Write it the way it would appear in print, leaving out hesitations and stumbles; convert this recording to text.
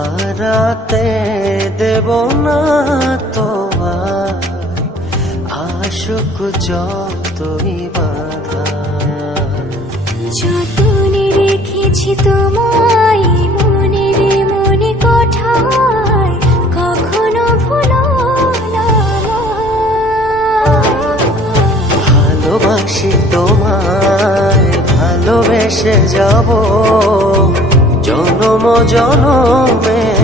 হারাতে দেব না তোমার আশুক যতই বাধা। যতনে রেখেছি তোমায় মনের মনে কোঠায়, কখনো ভুলো না। ভালোবাসি তোমায়, ভালোবেসে যাব জনম জনমে।